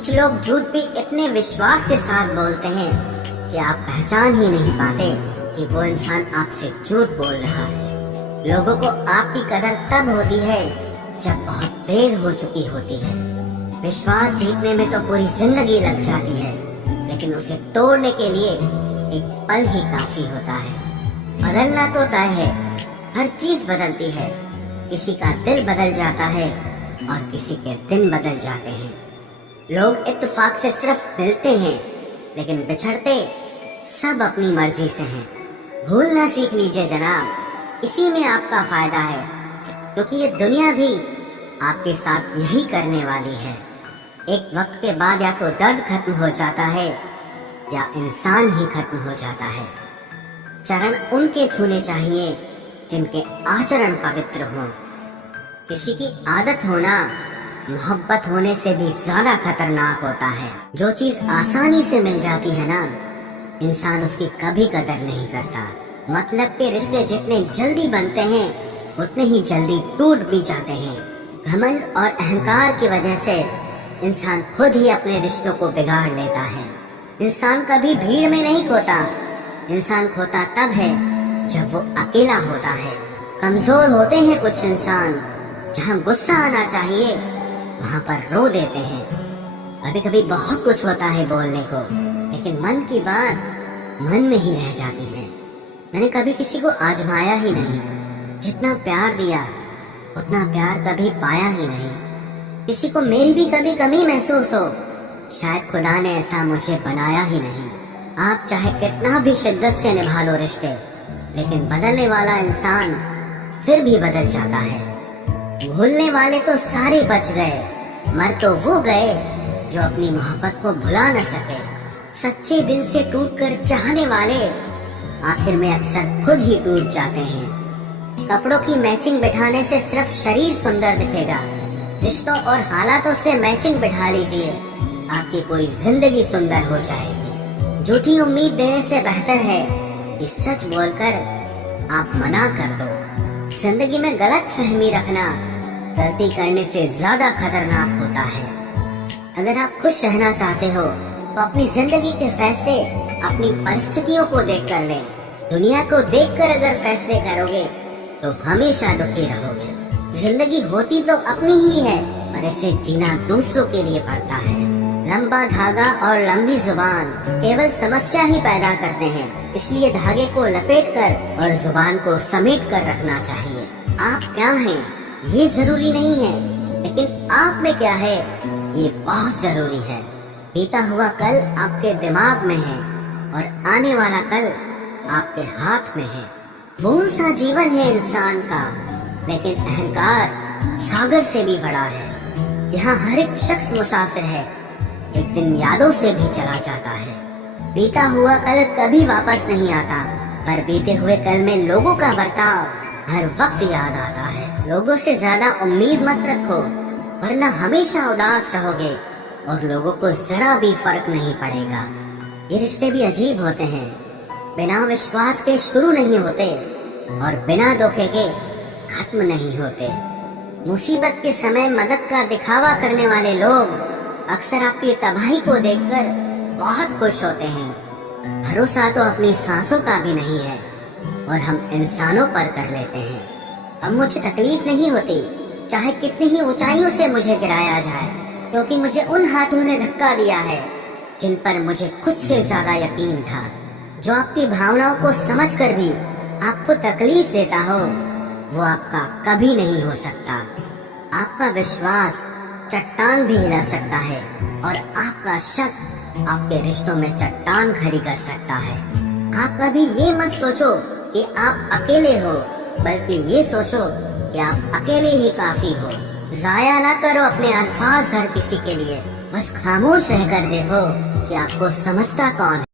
कुछ लोग झूठ भी इतने विश्वास के साथ बोलते हैं कि आप पहचान ही नहीं पाते कि वो इंसान आपसे झूठ बोल रहा है। लोगों को आपकी कदर तब होती है जब बहुत देर हो चुकी होती है। विश्वास जीतने में तो पूरी जिंदगी लग जाती है, लेकिन उसे तोड़ने के लिए एक पल ही काफी होता है। बदलना तो तय है, हर चीज बदलती है। किसी का दिल बदल जाता है और किसी के दिन बदल जाते हैं। लोग इत्तेफाक से सिर्फ मिलते हैं, लेकिन बिछड़ते सब अपनी मर्जी से हैं। भूलना सीख लीजिए जनाब, इसी में आपका फायदा है, क्योंकि ये दुनिया भी आपके साथ यही करने वाली है। एक वक्त के बाद या तो दर्द खत्म हो जाता है या इंसान ही खत्म हो जाता है। चरण उनके छूने चाहिए जिनके आचरण पवित्र हों। किसी की आदत होना मोहब्बत होने से भी ज्यादा खतरनाक होता है। जो चीज आसानी से मिल जाती है ना, इंसान उसकी कभी कदर नहीं करता। मतलब के रिश्ते जितने जल्दी बनते हैं उतने ही जल्दी टूट भी जाते हैं। घमंड और अहंकार की वजह से इंसान खुद ही अपने रिश्तों को बिगाड़ लेता है। इंसान कभी भीड़ में नहीं खोता, इंसान खोता तब है जब वो अकेला होता है। कमजोर होते हैं कुछ इंसान, जहाँ गुस्सा आना चाहिए वहाँ पर रो देते हैं। कभी कभी बहुत कुछ होता है बोलने को, लेकिन मन की बात मन में ही रह जाती है। मैंने कभी किसी को आजमाया ही नहीं, जितना प्यार दिया उतना प्यार कभी पाया ही नहीं। किसी को मेरी भी कभी कमी महसूस हो, शायद खुदा ने ऐसा मुझे बनाया ही नहीं। आप चाहे कितना भी शिद्दत से निभा लो रिश्ते, लेकिन बदलने वाला इंसान फिर भी बदल जाता है। भूलने वाले तो सारे बच गए, मर तो वो गए जो अपनी मोहब्बत को भुला न सके। सच्चे दिल से टूटकर चाहने वाले आखिर में अक्सर खुद ही टूट जाते हैं। कपड़ों की मैचिंग बिठाने से सिर्फ शरीर सुंदर दिखेगा, रिश्तों और हालातों से मैचिंग बिठा लीजिए, आपकी पूरी जिंदगी सुंदर हो जाएगी। झूठी उम्मीद देने से बेहतर है कि सच बोलकर आप मना कर दो। जिंदगी में गलत फहमी रखना गलती करने से ज्यादा खतरनाक होता है। अगर आप खुश रहना चाहते हो तो अपनी जिंदगी के फैसले अपनी परिस्थितियों को देख कर ले। दुनिया को देखकर अगर फैसले करोगे तो हमेशा दुखी रहोगे। जिंदगी होती तो अपनी ही है, पर इसे जीना दूसरों के लिए पड़ता है। लंबा धागा और लंबी जुबान केवल समस्या ही पैदा करते हैं, इसलिए धागे को लपेट कर और जुबान को समेट कर रखना चाहिए। आप क्या हैं ये जरूरी नहीं है, लेकिन आप में क्या है ये बहुत जरूरी है। बीता हुआ कल आपके दिमाग में है और आने वाला कल आपके हाथ में है। भूल सा जीवन है इंसान का, लेकिन अहंकार सागर से भी बड़ा है। यहाँ हर एक शख्स मुसाफिर है, एक दिन यादों से भी चला जाता है। बीता हुआ कल कभी वापस नहीं आता, पर बीते हुए कल में लोगों का बर्ताव हर वक्त याद आता है। लोगों से ज्यादा उम्मीद मत रखो, वरना हमेशा उदास रहोगे और लोगों को जरा भी फर्क नहीं पड़ेगा। ये रिश्ते भी अजीब होते हैं, बिना विश्वास के शुरू नहीं होते और बिना धोखे के खत्म नहीं होते। मुसीबत के समय मदद का दिखावा करने वाले लोग अक्सर आपकी तबाही को देखकर बहुत खुश होते हैं। भरोसा तो अपनी सांसों का भी नहीं है और हम इंसानों पर कर लेते हैं। अब मुझे तकलीफ नहीं होती, चाहे कितनी ही ऊंचाइयों से मुझे गिराया जाए, क्योंकि मुझे उन हाथों ने धक्का दिया है जिन पर मुझे खुद से ज्यादा यकीन था। जो आपकी भावनाओं को समझकर भी आपको तकलीफ देता हो, वो आपका कभी नहीं हो सकता। आपका विश्वास चट्टान भी हिला सकता है और आपका शक आपके रिश्तों में चट्टान खड़ी कर सकता है। आप कभी ये मत सोचो कि आप अकेले हो, बल्कि ये सोचो कि आप अकेले ही काफी हो। जाया ना करो अपने अल्फाज हर किसी के लिए, बस खामोश रहकर देखो कि आपको समझता कौन है।